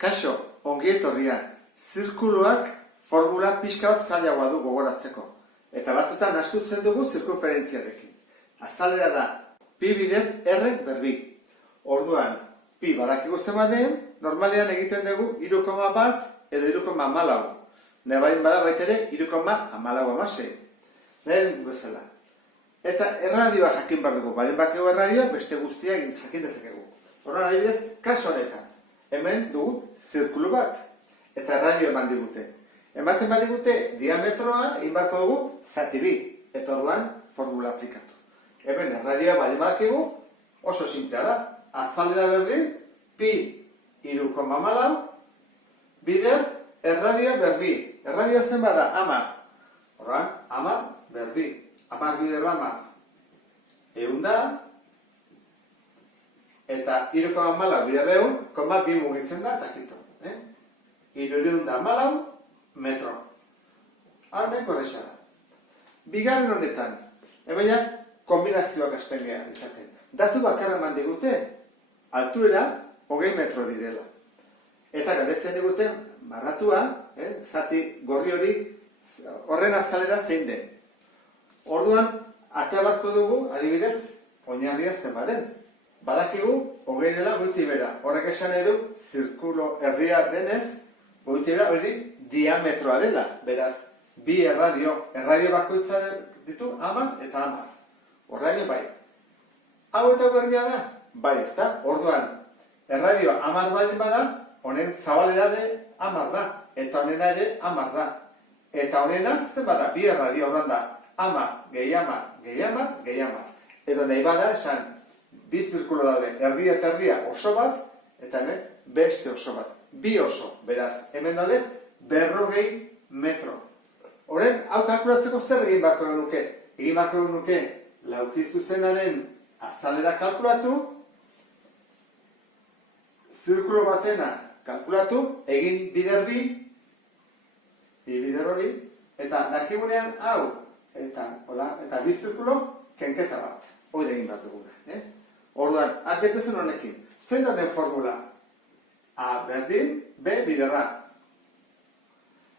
Kaixo, ongi etorria, zirkuluak formula pixka bat zailagoa du gogoratzeko. Eta batzutan astutzen dugu zirkunferentziarekin. Azalera da, pi bider R berbi. Orduan, pi badakigu zenbaden, normalean egiten dugu 3,1 edo 3,14. Nebain bada baitere 3,14. Lehen bezala. Eta erradioa jakin behar dugu. Balen bakegu erradioa, beste guztia jakin dezakegu. Orduan, adibidez, kasu honetan. Hemen dugu zirkulu bat. Eta erradio eman digute. Ematen badigute diametroa egin beharko dugu zati bi. Eta orduan formula aplikatu. Hemen erradioa baldin badakigu oso simplea da. Azalera berdin, pi 3,14 bider erradioa berbi. Erradioa zen bada 10. Orduan, 10 berbi. 10 bider 10. 100 da. Eta 3,14 bider 100, bi mugitzen da, eta kito. 314 metro. Hau nahiko erresa da. Bigarren honetan, baina kombinazioak hasten geha izaten. Datu bakarra eman digute, altuera 20 metro direla. Eta galdetzen digute, marratua, zati gorri hori, horren azalera zein den. Orduan, atea barko dugu, adibidez, oinarria zen baden. Badakigu, 20 dela goitibera. Horrek esan edu, zirkulo erdia denez, goitibera hori diametroa dela. Beraz, bi erradio bakoitza ditu 10 eta 10. Horrein bai. Hau eta berria da? Bai, ez da. Orduan, erradio 10 baldin bada, honen zabalera de 10 da. Eta honena ere 10 da. Eta honena, zen bada, bi erradio ordan da. 10, gehi 10, gehi 10, gehi 10. Edo nahi bada, esan, bi zirkulo daude, erdia eta erdia oso bat, eta hemen beste oso bat. Bi oso, beraz, hemen daude 40 metro. Horren, hau kalkulatzeko zer egin beharko nuke? Egin beharko nuke, lauki zuzenaren azalera kalkulatu, zirkulo batena kalkulatu, egin bider bi bider hori, eta dakigunean hau, eta bi zirkulo, kenketa bat. Hoi egin bat dugu da. Orduan, azgetezen honekin, zein da den formula? A berdin, B biderra.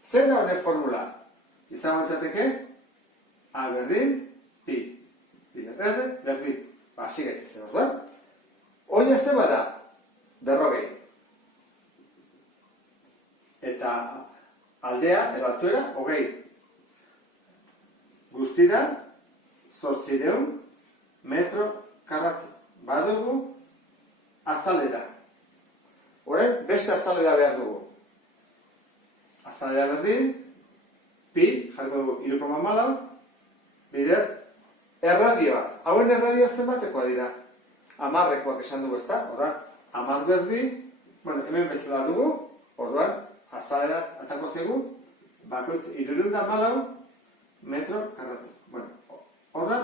Zein da honen formula? Izan izateke, A berdin, pi. Bider, berbi. Hasi gaitezen, orduan. Oina ze bada, 40. Eta aldea, edo altuera, 20. Guztira, 800 metro karratu. Badugu azalera. Horren, beste azalera behar dugu. Azalera berdin, pi, jarriko dugu 3,14, bider, erradioa. Hauen erradioa zenbatekoa dira. 10rekoak esan dugu, ezta? Horren, 10 berdi, hemen bezala dugu, orduan, azalera atako zegu, bakoitz 314 metro karratu. Horren,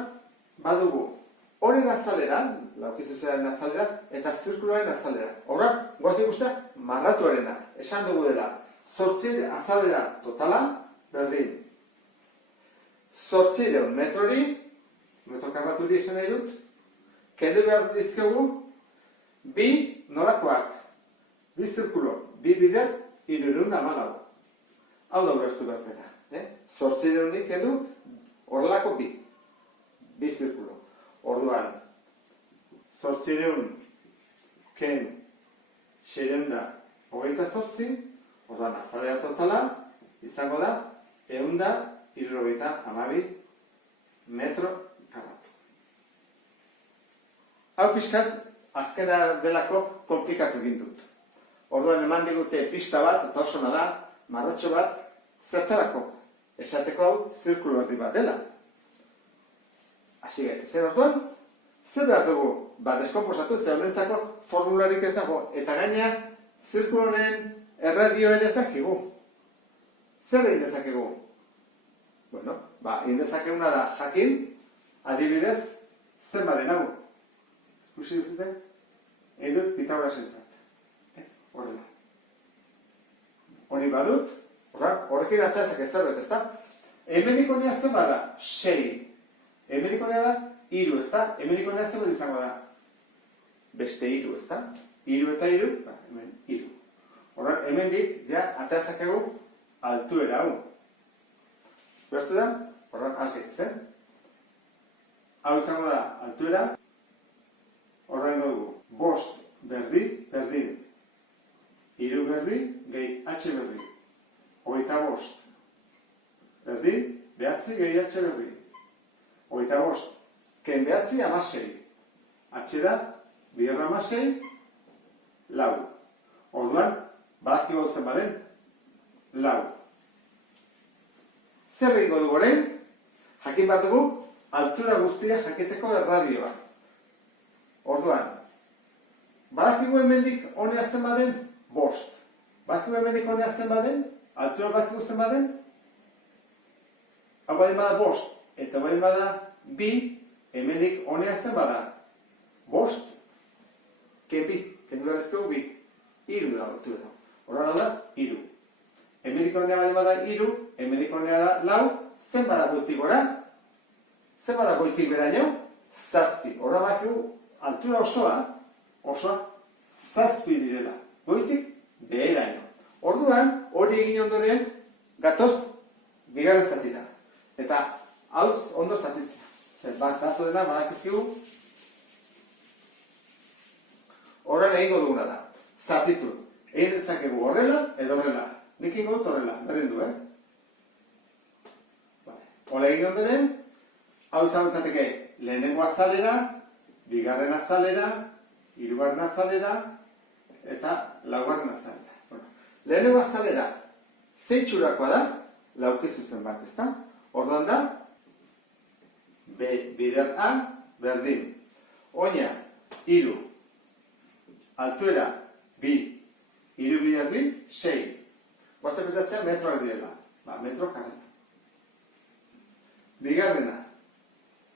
badugu, horren azalera, laukizuzaren azalera, eta zirkuloaren azalera. Horren, guazik uste, marratuarena. Esan dugu dela, 8 azalera totala, berdin. 800 metrori, metro karraturi esan nahi dut, kendu behar dizkegu, bi nolakoak, bi zirkulo, bi bider, 314. Hau da ulertu behar dena. 800 kendu, horrelako bi zirkulo. Orduan, 800 ken 628, orduan azalera totala, izango da, 172 metro karratu. Hau pixkat, azkena delako komplikatu gintut. Orduan eman digute pista bat, eta osona da, marratxo bat, zertarako, esateko hau zirkulo erdi bat dela. Hasi gaitezen orduan, zer behar dugu? Deskomposatu, zer honentzako formularik ez dago. Eta gaina, zirkulonen erradio ere ez dakigu. Zer egin dezakegu? Egin dezakeguna da jakin, adibidez, zer baden hau. Ikusi duzute? Egin dut Pitagoras entzat. Horrela. Hori badut, horrekin ata ezak ezerbet, ez da? Hemendik honea zer bada? 6. Hemendik honea da, 3, ez da? Hemendik honea zer izango da? Beste 3, ez da? 3 eta 3, hemen 3. Horren, hemendik, ja, atazakegu altuera hau. Bertu da? Horren, azgek, zen? Hau izango da, altuera. Horren dugu, bost berri, berdin. Hiru berri, gehi H berri. 25. Berdin, behatzi, gehi H berri. 25. Ken behatzi, 16. H da, bider 16, lau. Orduan, badaki gauzen baren, lau. Zer egingo dugu orain? Jakin bat dugu, altura guztia jakiteko erradioa. Orduan, badakigu hemendik honea zen baden, bost. Badakigu hemendik honea zen baden, altura badakigu zen baden, hau badin bada bost, eta badin bada bi, hemendik honea zen bada, bost, bi, kendu beharrezkegu bi, hiru da altura da. Horren da, hiru. Hemendik honea badin bada hiru, hemendik honea da lau, zen bada goitik gora, zen bada goitik beraino, zazpi. Horra badakigu, altura osoa, zazpi direla. Goitik, beheraino. Orduan, hori egin ondoren, gatoz, bigarren zatira. Eta, hau ondo zatitzea. Zer, bat datu dena, badakizkigu, horren egingo duguna da. Zatitu. Egin dezakegu horrela, edo horrela. Nik ingo dut horrela, berdin du, Hola egin ondoren, hau izango izateke lehenengo azalera, bigarren azalera, hirugarren azalera, eta laugarren azalera. Lehenengo azalera, zeitxurakoa da, lauki zuzen bat, ezta? Orduan da, B bider A, berdin. Oina, hiru. Altuera, bi. Hiru bider bi, 6. Guazen bezatzea metroak direla. Metro karatu. Bigarrena,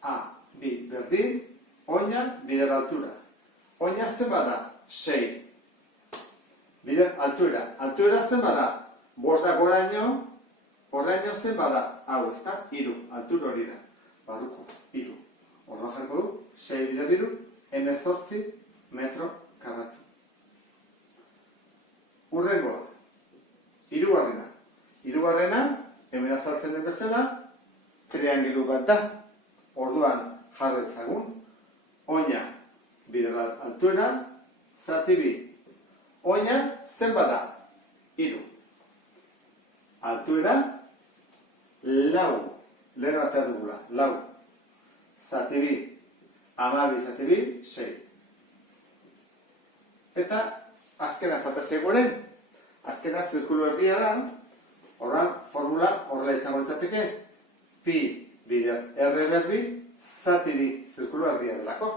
A, bi, berdin, oina, bider altura. Oina zen bada, 6. Bider altuera. Altuera zen bada, bosta goraino, horreino zen bada, hau ez da, hiru, altura hori da. Baduko, hiru. Horra jarko du, 6 bider hiru, 18 metro karatu. Urrengoa, hirugarrena. Hirugarrena, hemen azaltzen den bezala, triangilu bat da. Orduan jarretzagun, oina bider altuera, zati bi. Oina zen bada, hiru. Altuera, lau. Lehen batea dugula, lau. Zati bi, amabi zati bi, 6. Eta azkena faltazia goren, azkena zirkulu erdia da, horran formula horrela izango litzateke, pi bider R berbi, zati bi zirkulu erdia delako.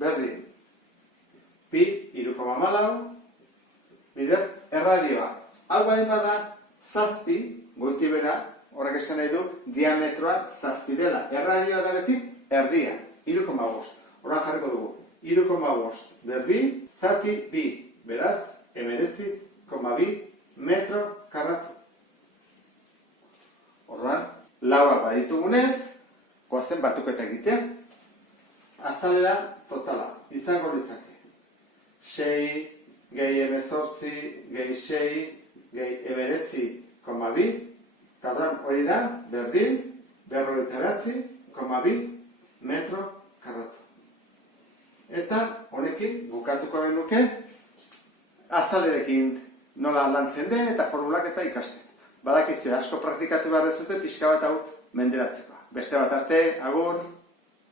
Berdin, pi 3,4, bider erradioa. Hau badin bada, zazpi, goiti bera, horrek esan nahi du, diametroa zazpi dela. Erradioa da beti, erdia, 3,5. Horran jarriko dugu, 3,5 berbi, zati bi. Beraz, 19,2 metro karratu. Horran, lauak baditugunez, goazen batuketa egitea. Azalera totala, izango litzake. 6, gehi 18, gehi 6, gehi 19,2. Horran, hori da, berdin, 49,2 metro karratu. Eta, honekin, bukatuko genuke, azalerekin nola lantzen den eta formulak eta ikasten. Badakizue asko praktikatu behar dezute pixka bat hau menderatzeko. Beste bat arte, agur!